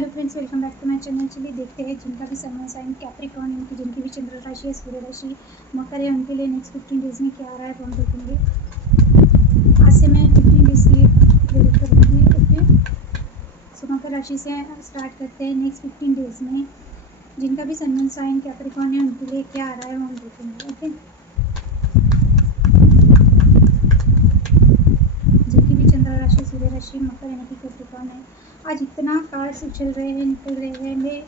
Hello friends, welcome back to my channel. चलिए देखते हैं जिनका भी सन साइन कैप्रिकॉर्न यानी कि जिनकी भी चंद्र राशि है, सूर्य राशि मकर है, उनके लिए नेक्स्ट 15 डेज में क्या आ रहा है वो हम देखेंगे। आज से मैं 15 डेज की प्रेडिक्ट करूँगी। ओके, सो मकर राशि से स्टार्ट करते हैं। नेक्स्ट 15 डेज में जिनका भी सन साइन कैप्रिकॉर्न है उनके लिए क्या आ रहा है वो हम देखेंगे। ओके, जिनकी भी चंद्र राशि, सूर्य राशि मकर यानी कि कैप्रिकॉर्न है, आज इतना कार्ड्स उछल रहे हैं, निकल रहे हैं। मैं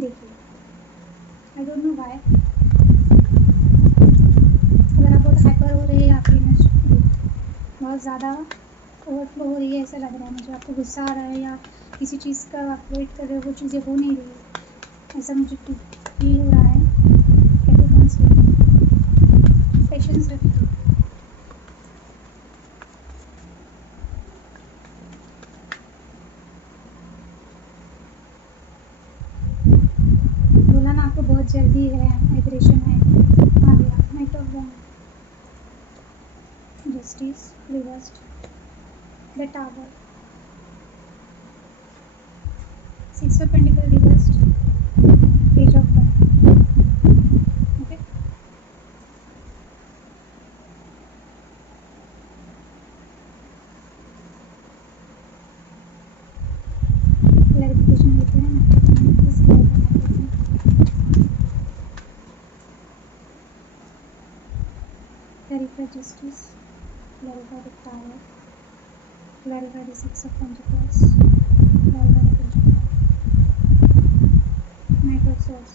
देखिए, आई डोंट नो वाई, अगर आप बहुत हाइपर हो रहे हैं, आपकी एनर्जी बहुत ज़्यादा ओवरफ्लो हो रही है, ऐसा लग रहा है मुझे। आपको गुस्सा आ रहा है या किसी चीज़ का आप वेट कर रहे हो, वो चीज़ें हो नहीं रही है, ऐसा मुझे फील हो रहा है। पेशेंस रखिए। बोला ना आपको बहुत जल्दी है, एग्रेशन है। आ गया night of one, justice reversed, the tower, 6 of Pentacles reversed, Page of Cups. Okay, clarification देते हैं। Clarify justice, clarify the power, clarify the 6 of Pentacles, clarify the Page of Cups, Knight of Swords.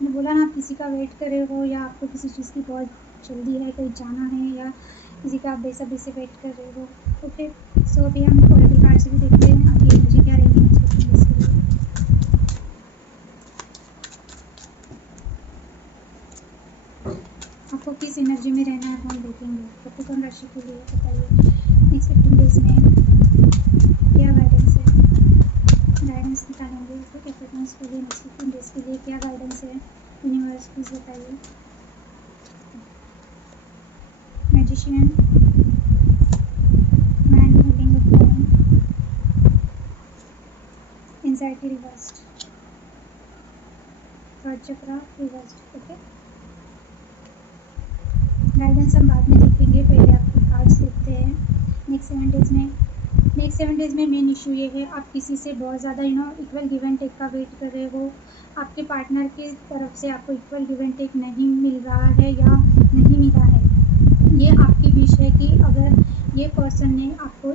मैंने बोला ना, आप किसी का wait कर रहे हो या आपको किसी चीज़ की बहुत जल्दी है, कहीं जाना है, या किसी का आप बेसब्री से वेट कर रहे हो। ओके, सो अभी हम ओरेकल कार्ड से भी देखते हैं आपकी एनर्जी क्या रहेगी नेक्स्ट 15 डेज के लिए। आपको किस एनर्जी में रहना है हम देखेंगे। कैप्रिकॉर्न राशि के लिए बताइए नेक्स्ट 15 डेज में क्या गाइडेंस है। गाइडेंस निकालेंगे तो कैप्रिकॉर्न्स के लिए नेक्स्ट 15 डेज के लिए क्या गाइडेंस है यूनिवर्स, प्लीज़ बताइए। Magician, man holding a phone, anxiety reversed, third chakra reversed. Okay, guidance हम बाद में देखेंगे, पहले आपके कार्ड्स देखते हैं। नेक्स्ट 7 डेज में मेन इशू ये है, आप किसी से बहुत ज़्यादा इक्वल गिव एंड टेक का वेट कर रहे हो। आपके पार्टनर की तरफ से आपको इक्वल गिव एंड टेक नहीं मिल रहा है या नहीं मिला है। ये आपकी विश है कि अगर ये पर्सन ने आपको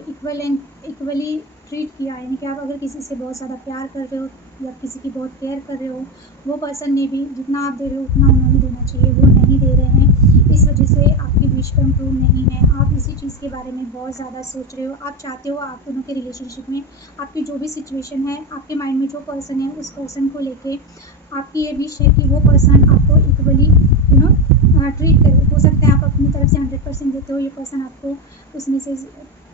इक्वली ट्रीट किया, यानी कि आप अगर किसी से बहुत ज़्यादा प्यार कर रहे हो या किसी की बहुत केयर कर रहे हो, वो पर्सन ने भी जितना आप दे रहे हो उतना उन्होंने देना चाहिए, वो नहीं दे रहे हैं। इस वजह से आपकी विश कंट्रोल नहीं है। आप इसी चीज़ के बारे में बहुत ज़्यादा सोच रहे हो। आप चाहते हो आप दोनों के रिलेशनशिप में आपकी जो भी सिचुएशन है, आपके माइंड में जो पर्सन है, उस पर्सन को लेके आपकी ये विश है कि वो पर्सन आपको इक्वली ट्रीट करे। हो सकता है आप अपनी तरफ से 100% देते हो, ये पर्सन आपको उसमें से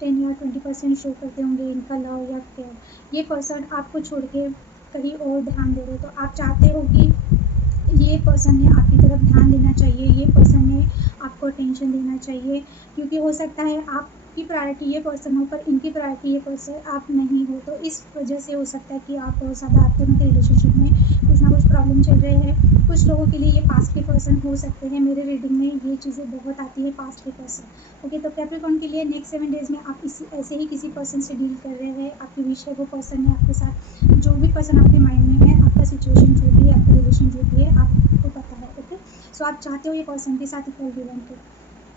10 या 20% शो करते होंगे इनका लव या केयर। ये पर्सन आपको छोड़ के कहीं और ध्यान दे रहे हो, तो आप चाहते हो कि ये पर्सन ने आपकी तरफ ध्यान देना चाहिए, ये पर्सन ने आपको अटेंशन देना चाहिए, क्योंकि हो सकता है आपकी प्रायोरिटी ये पर्सन हो पर इनकी प्रायोरिटी ये पर्सन आप नहीं हो। तो इस वजह से हो सकता है कि आप बहुत ज़्यादा आप दोनों के रिलेशनशिप में कुछ ना कुछ प्रॉब्लम चल रहे हैं। कुछ लोगों के लिए ये पास्ट के पर्सन हो सकते हैं। मेरे रीडिंग में ये चीज़ें बहुत आती है, पास्ट के पर्सन। ओके, तो कैप्रिकॉर्न के लिए नेक्स्ट 7 डेज में आप ऐसे ही किसी पर्सन से डील कर रहे हैं। आपकी विश है वो पर्सन ने आपके साथ, जो भी पर्सन आपके माइंड में है, आपका सिचुएशन जो भी है, आपका रिलेशन जो भी है, आपको पता है। ओके, सो आप चाहते हो ये पर्सन के साथ इक्वल गिव एंड टेक,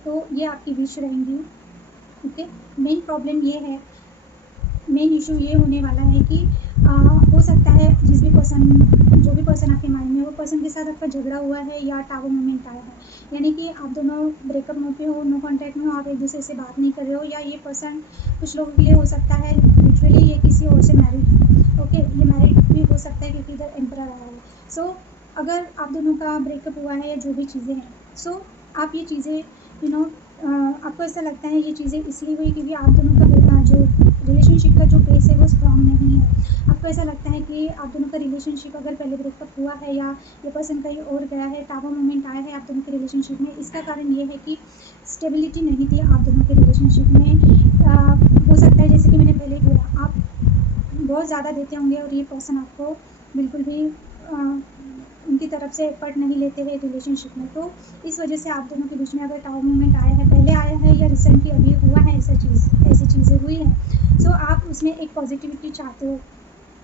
तो ये आपकी विश रहेंगी। ओके, मेन प्रॉब्लम ये है, मेन इशू ये होने वाला है कि हो सकता है जो भी पर्सन आपके माइंड में, वो पर्सन के साथ आपका झगड़ा हुआ है या टावर मोमेंट आया है, यानी कि आप दोनों ब्रेकअप मोड पे हो, नो कॉन्टैक्ट में हो, आप एक दूसरे से बात नहीं कर रहे हो, या ये पर्सन कुछ लोगों के लिए हो सकता है लिटरली ये किसी और से मैरिड। ओके, ये मैरिड भी हो सकता है क्योंकि इधर एम्परर आया है। सो अगर आप दोनों का ब्रेकअप हुआ है या जो भी चीज़ें हैं, सो आप ये चीज़ें आपको ऐसा लगता है ये चीज़ें इसलिए हुई क्योंकि आप दोनों का जो रिलेशनशिप का जो बेस है वो स्ट्रांग नहीं है। आपको ऐसा लगता है कि आप दोनों का रिलेशनशिप अगर पहले ब्रेकअप हुआ है या ये पर्सन कहीं और गया है, टावर मोमेंट आया है आप दोनों के रिलेशनशिप में, इसका कारण ये है कि स्टेबिलिटी नहीं थी आप दोनों के रिलेशनशिप में। हो सकता है जैसे कि मैंने पहले बोला, आप बहुत ज़्यादा देते होंगे और ये पर्सन आपको बिल्कुल भी उनकी तरफ से एफर्ट नहीं लेते हैं रिलेशनशिप में। तो इस वजह से आप दोनों के बीच में अगर टाउ मोमेंट आया है, पहले आया है या रिसेंटली अभी हुआ है ऐसी चीज़ें हुई हैं, सो आप उसमें एक पॉजिटिविटी चाहते हो।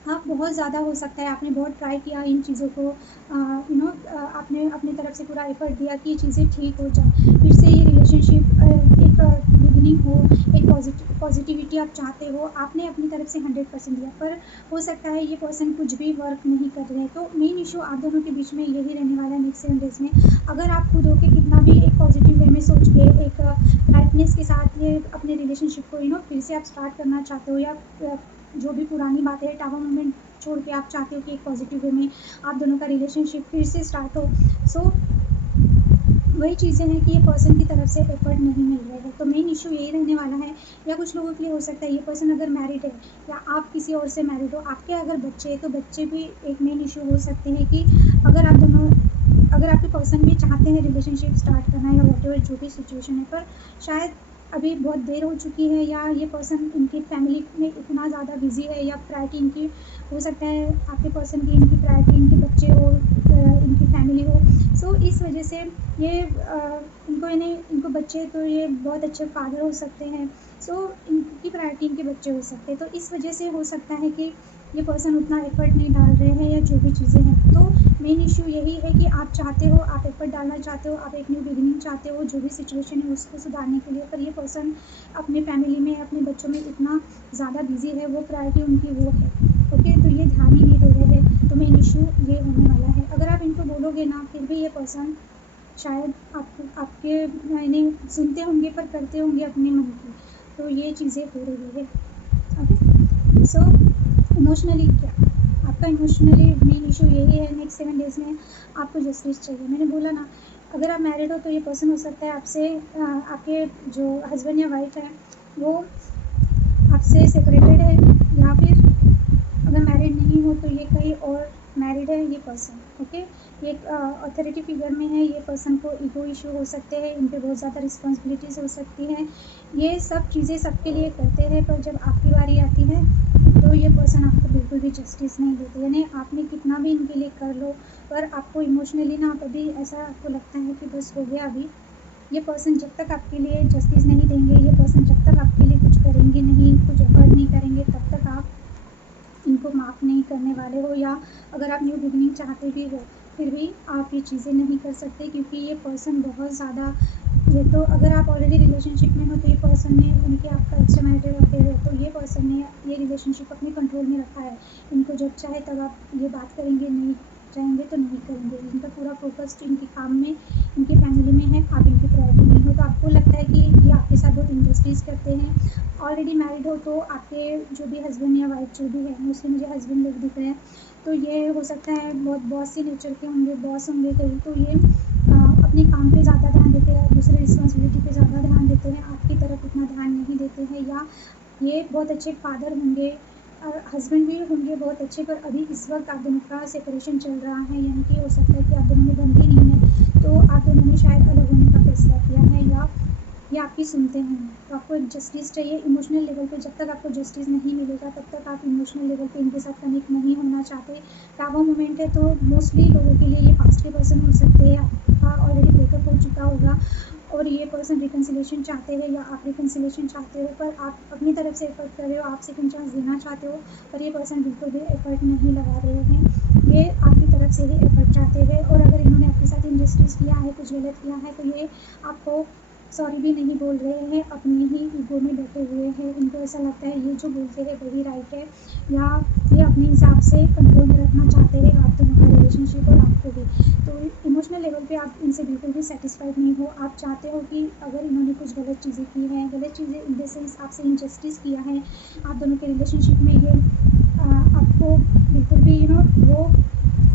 आप बहुत ज़्यादा हो सकता है आपने बहुत ट्राई किया इन चीज़ों को, आपने अपनी तरफ से पूरा एफर्ट दिया कि ये चीज़ें ठीक हो जाए, फिर से ये रिलेशनशिप एक बिगिनिंग हो, एक पॉजिटिविटी आप चाहते हो, आपने अपनी तरफ से 100% दिया, पर हो सकता है ये पर्सन कुछ भी वर्क नहीं कर रहे हैं। तो मेन इशू आप दोनों के बीच में यही रहने वाला है नेक्स्ट 7 डेज़ में। अगर आप खुद होके कितना भी एक पॉजिटिव वे में सोच के एक ब्राइटनेस के साथ ये अपने रिलेशनशिप को फिर से आप स्टार्ट करना चाहते हो, या जो भी पुरानी बातें हैं टावर मोमेंट छोड़ के आप चाहते हो कि एक पॉजिटिव वे में आप दोनों का रिलेशनशिप फिर से स्टार्ट हो, सो वही चीज़ें हैं कि ये पर्सन की तरफ से एफर्ट नहीं मिल रहा है। तो मेन इशू यही रहने वाला है। या कुछ लोगों के लिए हो सकता है ये पर्सन अगर मैरिड है या आप किसी और से मैरिड हो, आपके अगर बच्चे हैं तो बच्चे भी एक मेन इशू हो सकते हैं कि अगर आपके पर्सन भी चाहते हैं रिलेशनशिप स्टार्ट करना या वॉट एवर जो भी सिचुएशन है, पर शायद अभी बहुत देर हो चुकी है, या ये पर्सन इनकी फैमिली में इतना ज़्यादा बिजी है, या प्रायोरिटी इनकी हो सकता है आपके पर्सन की इनकी प्रायोरिटी इनके बच्चे हो, इनकी फैमिली हो। सो इस वजह से ये इनको बच्चे तो ये बहुत अच्छे फादर हो सकते हैं, सो इनकी प्रायोरिटी इनके बच्चे हो सकते हैं। तो इस वजह से हो सकता है कि ये पर्सन उतना एफर्ट नहीं डाल रहे हैं या जो भी चीज़ें हैं। तो मेन इशू यही है कि आप चाहते हो, आप एफर्ट डालना चाहते हो, आप एक न्यू बिगिनिंग चाहते हो जो भी सिचुएशन है उसको सुधारने के लिए, पर ये पर्सन अपने फैमिली में अपने बच्चों में इतना ज़्यादा बिजी है, वो प्रायोरिटी उनकी वो है। ओके, तो ये ध्यान ही नहीं दे रहे हैं। तो मेन इशू ये होने वाला है। अगर आप इनको बोलोगे ना फिर भी ये पर्सन शायद आपके मैंने सुनते होंगे पर करते होंगे अपने मन की। तो ये चीज़ें हो रही है। ओके, सो इमोशनली क्या आपका इमोशनली मेन इशू यही है नेक्स्ट 7 डेज़ में आपको जस्टिस चाहिए। मैंने बोला ना, अगर आप मैरिड हो तो ये पर्सन हो सकता है आपसे आपके जो हस्बैंड या वाइफ है वो आपसे सेपरेटेड है, या फिर अगर मैरिड नहीं हो तो ये कहीं और मैरिड है ये पर्सन। ओके, ये एक अथॉरिटी फिगर में है, ये पर्सन को ईगो इशू हो सकते हैं, इन पे बहुत ज़्यादा रिस्पॉन्सिबिलिटीज़ हो सकती हैं, ये सब चीज़ें सबके लिए करते हैं, पर जब आपकी बारी आती है तो ये पर्सन आपको बिल्कुल भी जस्टिस नहीं देते। यानी आपने कितना भी इनके लिए कर लो, पर आपको इमोशनली ना कभी ऐसा आपको लगता है कि बस हो गया अभी। ये पर्सन जब तक आपके लिए जस्टिस नहीं देंगे, ये पर्सन जब तक आपके लिए कुछ करेंगे नहीं, कुछ एफर्ट नहीं करेंगे, तब तक आप इनको माफ़ नहीं करने वाले हो। या अगर आप न्यू बिगिनिंग चाहते भी हो फिर भी आप ये चीज़ें नहीं कर सकते, क्योंकि ये पर्सन बहुत ज़्यादा, ये तो अगर आप ऑलरेडी रिलेशनशिप में हो तो ये पर्सन ने उनके आपका एक्स्ट्रा मैरिटल अफेयर है तो ये पर्सन ने ये रिलेशनशिप अपने कंट्रोल में रखा है। इनको जब चाहे तब आप ये बात करेंगे, नहीं चाहेंगे तो नहीं करेंगे। इनका पूरा फोकस इनके काम में, इनकी फैमिली में है, आप इनकी प्रायोरिटी नहीं हो। तो आपको लगता है कि ये आपके साथ बहुत इंजस्टिस करते हैं। ऑलरेडी मैरिड हो तो आपके जो भी हस्बैंड या वाइफ जो भी है, मोस्टली मुझे हस्बैंड लोग दिख रहे हैं, तो ये हो सकता है बहुत बॉसी नेचर के होंगे, बॉस होंगे कहीं, तो ये अपने काम पे ज़्यादा ध्यान देते हैं, दूसरे रिस्पॉन्सिबिलिटी पे ज़्यादा ध्यान देते हैं, आपकी तरफ उतना ध्यान नहीं देते हैं। या ये बहुत अच्छे फादर होंगे और हस्बैंड भी होंगे बहुत अच्छे, पर अभी इस वक्त आप दोनों का सेपरेशन चल रहा है, यानी कि हो सकता है कि आप दोनों में बनती नहीं है, तो आप दोनों ने शायद अलग होने का फैसला किया है, या ये आपकी सुनते हैं। तो आपको जस्टिस चाहिए इमोशनल लेवल पे। जब तक आपको जस्टिस नहीं मिलेगा तब तक आप इमोशनल लेवल पे इनके साथ कनेक्ट नहीं होना चाहते। टावर मोमेंट है तो मोस्टली लोगों के लिए ये पास्ट के पर्सन हो सकते हैं, आपका ऑलरेडी ब्रेकअप हो चुका होगा और ये पर्सन रिकन्सिलेशन चाहते हैं, या आप रिकन्सिलेशन चाहते हो पर आप अपनी तरफ से एफर्ट कर रहे हो, आप सेकंड चांस देना चाहते हो, पर ये पर्सन बिल्कुल भी एफर्ट नहीं लगा रहे हैं। ये आपकी तरफ से ही एफर्ट चाहते हैं, और अगर इन्होंने आपके साथ इनजस्टिस किया है, कुछ गलत किया है, तो ये आपको सॉरी भी नहीं बोल रहे हैं, अपने ही ईगो में बैठे हुए हैं। इनको ऐसा लगता है ये जो बोलते हैं वही राइट है, या ये अपने हिसाब से कंट्रोल में रखना चाहते हैं आप दोनों का रिलेशनशिप और आपको भी। तो इमोशनल लेवल पे आप इनसे बिल्कुल भी सेटिस्फाइड नहीं हो। आप चाहते हो कि अगर इन्होंने कुछ गलत चीज़ें की हैं, गलत चीज़ें इन द सेंस आपसे इनजस्टिस किया है आप दोनों के रिलेशनशिप में, ये आपको बिल्कुल भी वो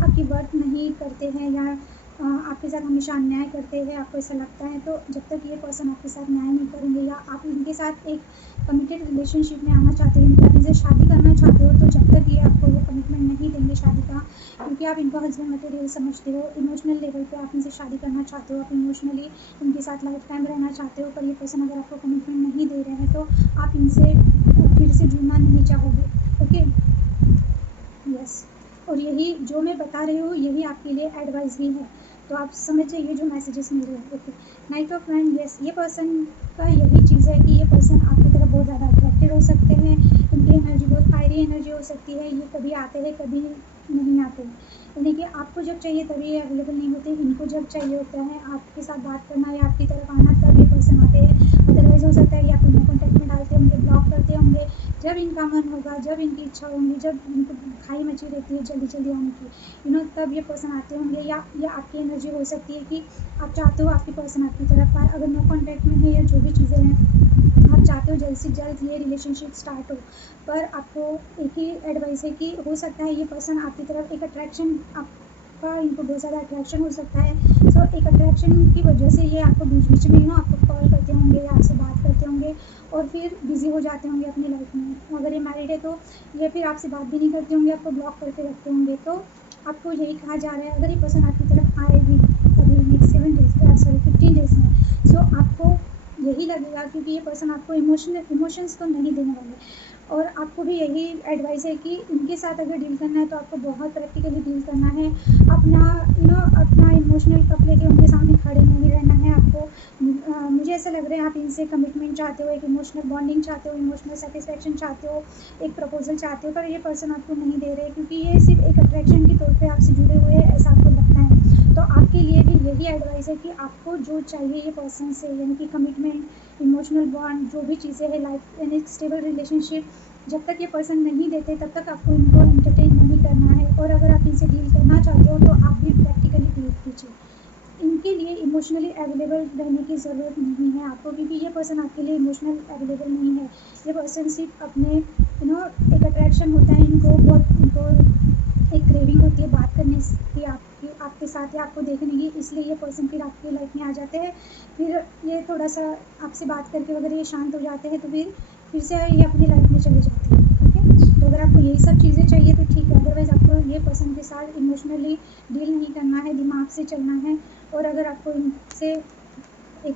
आपकी वर्थ नहीं करते हैं, या आपके साथ हमेशा अन्याय करते हैं, आपको ऐसा लगता है, तो जब तक ये पर्सन आपके साथ न्याय नहीं करेंगे, या आप इनके साथ एक कमिटेड रिलेशनशिप में आना चाहते हो, इनके इनसे शादी करना चाहते हो, तो जब तक ये आपको वो कमिटमेंट नहीं देंगे शादी का, क्योंकि आप इनको हस्बैंड मटेरियल समझते हो, इमोशनल लेवल पे आप इनसे शादी करना चाहते हो, आप इमोशनली इनके साथ लाइफ टाइम रहना चाहते हो, पर ये पर्सन अगर आपको कमिटमेंट नहीं दे रहे हैं तो आप इनसे फिर से जुड़ना नहीं चाहोगे। Okay, yes. और यही जो मैं बता रही हूँ यही आपके लिए एडवाइस भी है, तो आप समझ जाइए जो मैसेजेस मिल रहे हैं। Okay, night of friend, yes, ये पर्सन का यही चीज़ है कि ये पर्सन आपकी तरफ बहुत ज़्यादा अट्रैक्टेड हो सकते हैं, इनकी एनर्जी बहुत फायरी एनर्जी हो सकती है, ये कभी आते हैं कभी नहीं आते, यानी कि आपको जब चाहिए तभी ये अवेलेबल नहीं होते, इनको जब चाहिए होता है आपके साथ बात करना या आपकी तरफ आना तब ये पर्सन आते हैं। अदरवाइज हो सकता है या फिर नो कॉन्टैक्ट में डालते होंगे, ब्लॉक करते होंगे, जब इनका मन होगा, जब इनकी इच्छा होंगी, जब इनको खाई मची रहती है जल्दी जल्दी आने की, तब ये पर्सन आते होंगे। या आपकी एनर्जी हो सकती है कि आप चाहते हो आपकी पर्सन आपकी तरफ आए, अगर नो कॉन्टैक्ट में है या जो भी चीज़ें हैं, आप चाहते हो जल्द से जल्द ये रिलेशनशिप स्टार्ट हो, पर आपको एक ही एडवाइस है कि हो सकता है ये पर्सन आपकी तरफ एक अट्रैक्शन आपका, इनको बहुत ज़्यादा अट्रैक्शन हो सकता है। सो एक अट्रैक्शन की वजह से ये आपको बीच बीच में आपको कॉल करते होंगे या आपसे बात करते होंगे और फिर बिज़ी हो जाते होंगे अपनी लाइफ में। अगर ये मैरिड है तो ये फिर आपसे बात भी नहीं करते होंगे, आपको ब्लॉक करके रखते होंगे। तो आपको यही कहा जा रहा है, अगर ये पर्सन आपकी तरफ आएगी अभी नेक्स्ट 7 डेज़ सॉरी 15 डेज़ में, सो आपको यही लगेगा क्योंकि ये पर्सन आपको इमोशंस तो नहीं देने वाले। और आपको भी यही एडवाइस है कि इनके साथ अगर डील करना है तो आपको बहुत प्रैक्टिकली डील करना है, अपना इमोशनल कप लेके उनके सामने खड़े नहीं रहना है आपको। मुझे ऐसा लग रहा है आप इनसे कमिटमेंट चाहते हो, एक इमोशनल बॉन्डिंग चाहते हो, इमोशनल सेटिस्फेक्शन चाहते हो, एक प्रपोजल चाहते हो, पर ये पर्सन आपको नहीं दे रहे क्योंकि ये सिर्फ एक अट्रैक्शन के तौर पे आपसे जुड़े हुए हैं, ऐसा आपको लगता है। तो आपके लिए भी यही एडवाइस है कि आपको जो चाहिए ये पर्सन से, यानी कि कमिटमेंट, इमोशनल बॉन्ड, जो भी चीज़ें हैं, लाइफ यानी स्टेबल रिलेशनशिप, जब तक ये पर्सन नहीं देते तब तक आपको इनको एंटरटेन नहीं करना है। और अगर आप इनसे डील करना चाहते हो तो आप भी प्रैक्टिकली डील कीजिए, इनके लिए इमोशनली अवेलेबल रहने की ज़रूरत नहीं है आपको, क्योंकि ये पर्सन आपके लिए इमोशनल अवेलेबल नहीं है। ये पर्सन सिर्फ अपने एक अट्रैक्शन होता है, इनको एक क्रेविंग होती है बात करने की आपके साथ या आपको देखने की, इसलिए ये पर्सन फिर आपकी लाइफ में आ जाते हैं। फिर ये थोड़ा सा आपसे बात करके अगर ये शांत हो जाते हैं तो फिर से ये अपनी लाइफ में चले जाते हैं। ओके, तो अगर आपको यही सब चीज़ें चाहिए तो ठीक है, अदरवाइज़ आपको ये पर्सन के साथ इमोशनली डील नहीं करना है, दिमाग से चलना है। और अगर आपको इनसे एक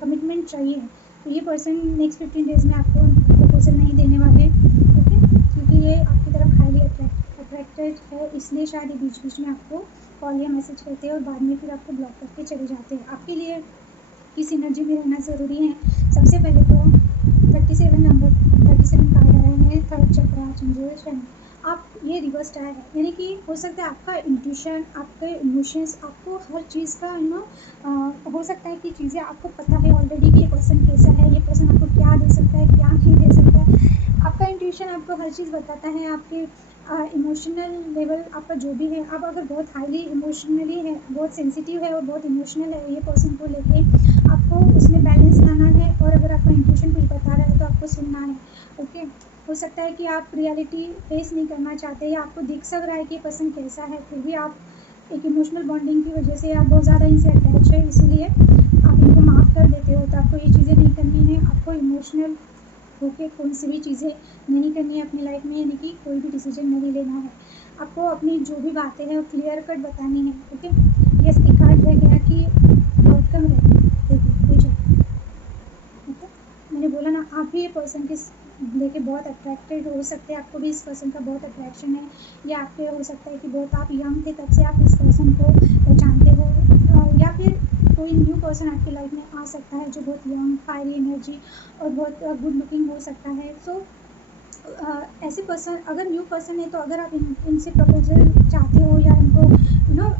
कमिटमेंट चाहिए तो ये पर्सन नेक्स्ट 15 डेज़ में आपको प्रपोजल नहीं देने वाले। ओके, क्योंकि ये आपकी तरफ हाईली अट्रैक्टेड है, इसलिए शायद ये बीच बीच में आपको कॉल या मैसेज करते हैं और बाद में फिर आपको ब्लॉक करके चले जाते हैं। आपके लिए इस एनर्जी में रहना ज़रूरी है। सबसे पहले तो 37 कार्ड आए हैं, थर्ड चक्र चंद्रेशन। आप ये रिवर्स आया है, यानी कि हो सकता है आपका इंट्यूशन, आपके इमोशंस, आपको हर चीज़ का हो सकता है कि चीज़ें आपको पता है ऑलरेडी कि ये पर्सन कैसा है, ये पर्सन आपको क्या दे सकता है, क्या नहीं दे सकता है। आपका इंट्यूशन आपको हर चीज़ बताता है, आपके इमोशनल लेवल आपका जो भी है। आप अगर बहुत हाईली इमोशनली है, बहुत सेंसिटिव है और बहुत इमोशनल है ये पर्सन को लेके, आपको उसमें बैलेंस लाना है। और अगर आपका इंट्यूशन कुछ बता रहा है तो आपको सुनना है। ओके, हो सकता है कि आप रियलिटी फेस नहीं करना चाहते या आपको दिख सक रहा है कि ये पर्सन कैसा है, फिर भी आप एक इमोशनल बॉन्डिंग की वजह से आप बहुत ज़्यादा इनसे अटैच है, इसीलिए आप इनको माफ़ कर देते हो। तो आपको ये चीज़ें नहीं करनी है, आपको इमोशनल होके कौन सी भी चीज़ें नहीं करनी है अपनी लाइफ में, यानी कि कोई भी डिसीजन नहीं लेना है। आपको अपनी जो भी बातें हैं वो क्लियर कट बतानी है। ओके, यस, एक कार्ड रह गया कि आउटकम रह गया, देखिए ओके, मैंने बोला ना आप भी ये पर्सन के लेके बहुत अट्रैक्टेड हो सकते हैं, आपको भी इस पर्सन का बहुत अट्रैक्शन है, या आपके हो सकता है कि बहुत आप यंग थे तब से आप इस पर्सन को पहचानते हो, या फिर कोई न्यू पर्सन आपकी लाइफ में आ सकता है जो बहुत यंग, फायरी एनर्जी और बहुत गुड लुकिंग हो सकता है। सो ऐसे पर्सन अगर न्यू पर्सन है तो अगर आप इनसे प्रपोजल चाहते हो या इनको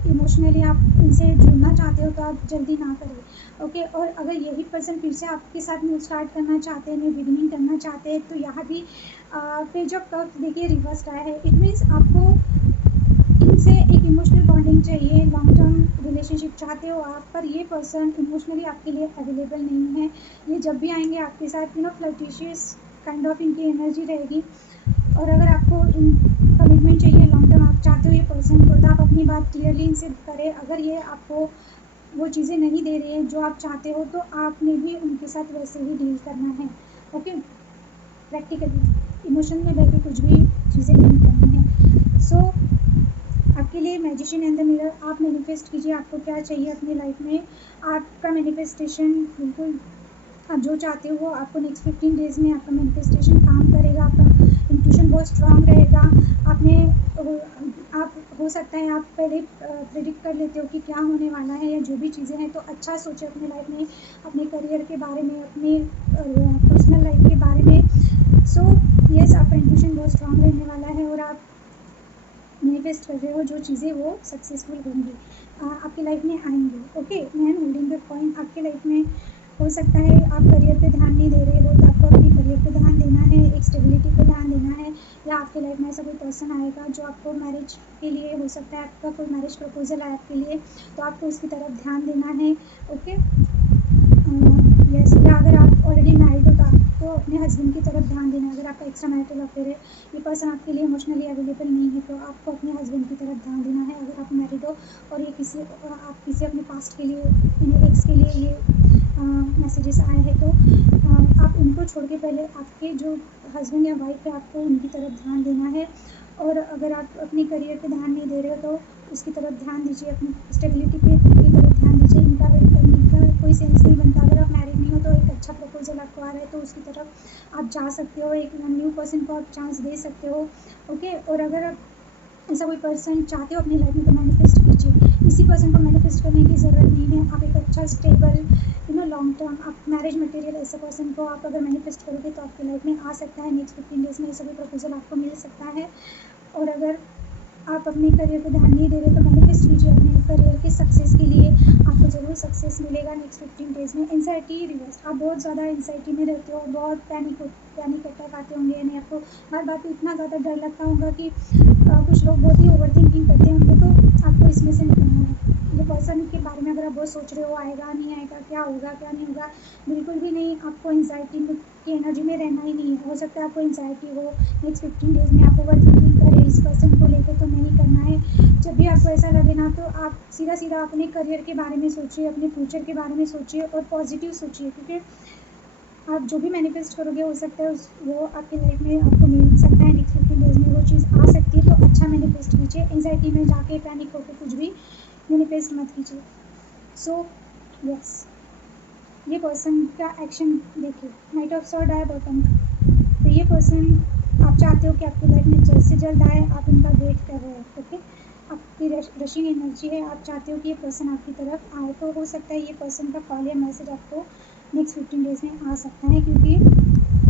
इमोशनली आप इनसे जुड़ना चाहते हो तो आप जल्दी ना करें। ओके, और अगर यही पर्सन फिर से आपके साथ न्यू स्टार्ट करना चाहते हैं, न्यू बिगिनिंग करना चाहते हैं, तो यहाँ भी पेज ऑफ कप्स देखिए रिवर्स आया है। इट मीन्स आपको इनसे एक इमोशनल बॉन्डिंग चाहिए, लॉन्ग टर्म रिलेशनशिप चाहते हो आप, पर ये पर्सन इमोशनली आपके लिए अवेलेबल नहीं है। ये जब भी आएंगे आपके साथ फ्लर्टिशियस काइंड ऑफ इनकी एनर्जी रहेगी। और अगर आपको इन कमिटमेंट चाहिए, लॉन्ग टर्म आप चाहते हो ये पर्सन को, तो आप अपनी बात क्लियरली इनसे करें। अगर ये आपको वो चीज़ें नहीं दे रही है जो आप चाहते हो तो आपने भी उनके साथ वैसे ही डील करना है। ओके, प्रैक्टिकली इमोशन में बह के कुछ भी चीज़ें नहीं करनी है। सो आपके लिए मैजिशियन एंड द मिरर, आप मैनिफेस्ट कीजिए आपको क्या चाहिए अपनी लाइफ में। आपका मैनिफेस्टेशन बिल्कुल आप जो चाहते हो आपको नेक्स्ट 15 डेज़ में आपका मैनिफेस्टेशन काम करेगा। आपका इंट्यूशन बहुत स्ट्रांग रहेगा। आपने आप हो सकता है आप पहले प्रेडिक्ट कर लेते हो कि क्या होने वाला है या जो भी चीज़ें हैं, तो अच्छा सोचें अपने लाइफ में, अपने करियर के बारे में, अपने पर्सनल लाइफ के बारे में। सो यस, आपका इंट्यूशन बहुत स्ट्रांग रहने वाला है और आप मैनिफेस्ट कर रहे हो जो चीज़ें वो सक्सेसफुल होंगी, आपकी लाइफ में आएंगी। ओके, मैं एम होल्डिंग द पॉइंट। आपकी लाइफ में हो सकता है आप करियर पे ध्यान नहीं दे रहे हो, तो आपको अपने करियर पे ध्यान देना है, एक स्टेबिलिटी पे ध्यान देना है। या आपकी लाइफ में ऐसा कोई पर्सन आएगा जो आपको मैरिज के लिए, हो सकता है आपका कोई मैरिज प्रपोजल आए आपके लिए, तो आपको उसकी तरफ ध्यान देना है। ओके, यस, या अगर आप ऑलरेडी मैरिड हो तो अपने हस्बैंड की तरफ ध्यान देना। अगर आपका एक्स्ट्रा मैरिटल अफेयर है, ये पर्सन आपके लिए इमोशनली अवेलेबल नहीं है, तो आपको अपने हस्बैंड की तरफ ध्यान देना है। अगर आप मैरिड हो और ये आप किसी अपने पास्ट के लिए, एक्स के लिए ये मैसेजेस आए हैं, तो आप उनको छोड़ के पहले आपके जो हस्बैंड या वाइफ है, आपको उनकी तरफ ध्यान देना है। और अगर आप अपने करियर पे ध्यान नहीं दे रहे हो, तो उसकी तरफ ध्यान दीजिए, अपनी स्टेबिलिटी पे की तरफ ध्यान दीजिए। इनका वेट करने का कोई सेंस नहीं बनता। अगर आप मैरिड नहीं हो तो एक अच्छा प्रपोजल आपको आ रहा है, तो उसकी तरफ आप जा सकते हो, एक न्यू पर्सन को आप चांस दे सकते हो। ओके, और अगर आप ऐसा कोई पर्सन चाहते हो अपनी लाइफ में, तो मैनिफेस्ट कीजिए। इसी पर्सन को मैनिफेस्ट करने की ज़रूरत नहीं है। आप एक अच्छा स्टेबल लॉन्ग टर्म आप मैरिज मटेरियल ऐसे पर्सन को आप अगर मैनिफेस्ट करोगे, तो आपकी लाइफ में आ सकता है। नेक्स्ट 15 डेज़ में ऐसा कोई प्रपोजल आपको मिल सकता है। और अगर आप अपने करियर पे ध्यान नहीं दे रहे, तो मैनिफेस्ट कीजिए अपने करियर के सक्सेस के लिए। आपको ज़रूर सक्सेस मिलेगा नेक्स्ट 15 डेज़ में। एंजाइटी रिवर्स, आप बहुत ज़्यादा एंजाइटी में रहते हो, बहुत पैनिक अटैक आते होंगे, यानी आपको हर बात पे इतना ज़्यादा डर लगता होगा कि कुछ लोग बहुत ही ओवर थिंकिंग करते होंगे। तो आपको इसमें से निकलना है। ये पर्सन के बारे में अगर आप बहुत सोच रहे हो, आएगा नहीं आएगा, क्या होगा क्या नहीं होगा, बिल्कुल भी नहीं। आपको एंजाइटी की एनर्जी में रहना ही नहीं है। हो सकता है आपको एंजाइटी हो नेक्स्ट 15 डेज़ में, आप ओवर थिंकिंग करें इस पर्सन को लेकर, तो नहीं करना है। जब भी आपको ऐसा लगे ना, तो आप सीधा अपने करियर के बारे में सोचिए, अपने फ्यूचर के बारे में सोचिए और पॉजिटिव सोचिए, क्योंकि आप जो भी मैनिफेस्ट करोगे, हो सकता है वो आपकी लाइफ में आपको मिल सकता है। नेक्स्ट 15 डेज़ में वो चीज़ आ सकती है, तो अच्छा मैनिफेस्ट कीजिए। एंजाइटी में जाके पैनिक होकर कुछ भी मैनिफेस्ट मत कीजिए। सो यस, ये पर्सन का एक्शन देखिए, नाइट ऑफ सॉर्ड आया बॉटम। तो ये पर्सन आप चाहते हो कि आपकी लाइफ में जल्द से जल्द आए, आप उनका वेट कर रहे हो। ओके, आपकी रशिंग एनर्जी है, आप चाहते हो कि ये पर्सन आपकी तरफ आए। तो हो सकता है ये पर्सन का कॉल या मैसेज आपको नेक्स्ट 15 डेज़ में आ सकता है, क्योंकि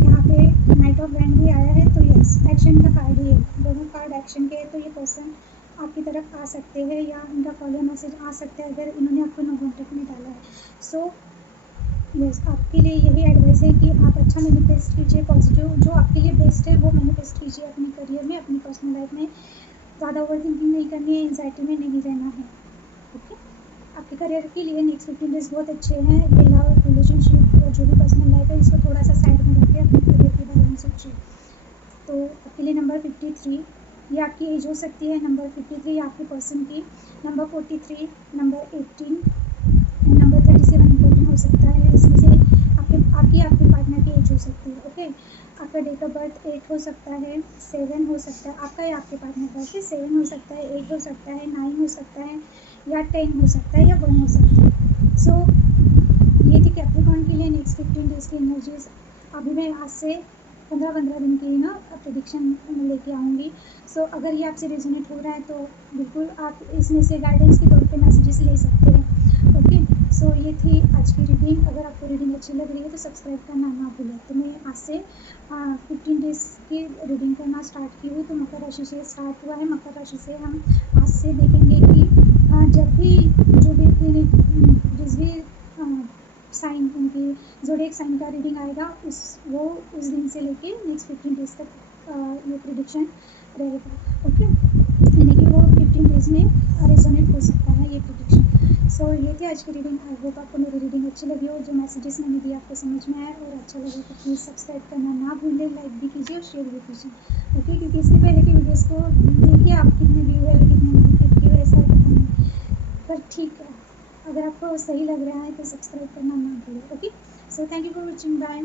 यहाँ पे नाइट ऑफ वैंड भी आया है। तो यस, एक्शन का कार्ड ही है, दोनों कार्ड एक्शन के है। तो ये पर्सन आपकी तरफ आ सकते हैं, या इनका कॉल या मैसेज आ सकता है अगर इन्होंने आपको नो कॉन्टैक्ट में डाला है। सो यस, आपके लिए यही एडवाइस है कि आप अच्छा मैनिफेस्ट कीजिए, पॉजिटिव जो आपके लिए बेस्ट है वो मैनिफेस्ट कीजिए अपने करियर में, अपनी पर्सनल लाइफ में। ज़्यादा ओवर थिंकिंग नहीं करनी है, एंजाइटी में नहीं रहना है। ओके, आपके करियर के लिए नेक्स्ट 15 डेज़ बहुत अच्छे हैं। ये लव, रिलेशनशिप या जो भी पर्सनल लाइफ है, इसको थोड़ा सा साइड में रखिए, अपने करियर के बारे में सोचिए। तो आपके लिए नंबर 53, ये आपकी एज हो सकती है। नंबर 53 आपके पर्सन की, नंबर 43, नंबर 18, नंबर 37 इम्पोर्टेंट हो सकता है। इसमें से आपके पार्टनर की एज हो सकती है। ओके, आपका डेट ऑफ बर्थ 8 हो सकता है, 7 हो सकता है आपका या आपके पार्टनर का। ओके, 7 हो सकता है, 8 हो सकता है, 9 हो सकता है, या 10 हो सकता है, या 1 हो सकता है। सो ये थी कैप्रिकॉर्न के लिए नेक्स्ट 15 डेज़ की एनर्जीज। अभी मैं आज से 15 दिन की प्रेडिक्शन लेके आऊँगी। सो अगर ये आपसे रेजोनेट हो रहा है, तो बिल्कुल आप इसमें से गाइडेंस के तौर पे मैसेजेस ले सकते हैं। ओके, सो ये थी आज की रीडिंग। अगर आपको रीडिंग अच्छी लग रही है तो सब्सक्राइब करना ना भूलें। तो मैं आज से 15 डेज़ की रीडिंग करना स्टार्ट की हुई। तो मकर राशि से स्टार्ट हुआ है। मकर राशि से हम आज से देखेंगे कि जब भी जो भी जिस भी साइन, उनकी ज़ोडिएक साइन का रीडिंग आएगा, उस दिन से लेके नेक्स्ट 15 डेज़ तक ये प्रेडिक्शन रहेगा। ओके, यानी कि वो 15 डेज़ में रेजोनेट हो सकता है ये प्रेडिक्शन। सो ये थी आज की रीडिंग। आई होप आपको मेरी रीडिंग अच्छी लगी हो, जो मैसेजेस मैंने दिए आपको समझ में आए, और अच्छा लगे तो प्लीज़ सब्सक्राइब करना ना भूलें, लाइक भी कीजिए और शेयर भी कीजिए। ओके, क्योंकि इससे पहले की वीडियोज़ को देखिए आप कितने व्यू है, कितने लाइक किए, ऐसा पता नहीं, पर ठीक है, अगर आपको सही लग रहा है तो सब्सक्राइब करना ना भूलें। Okay, so thank you for watching, bye.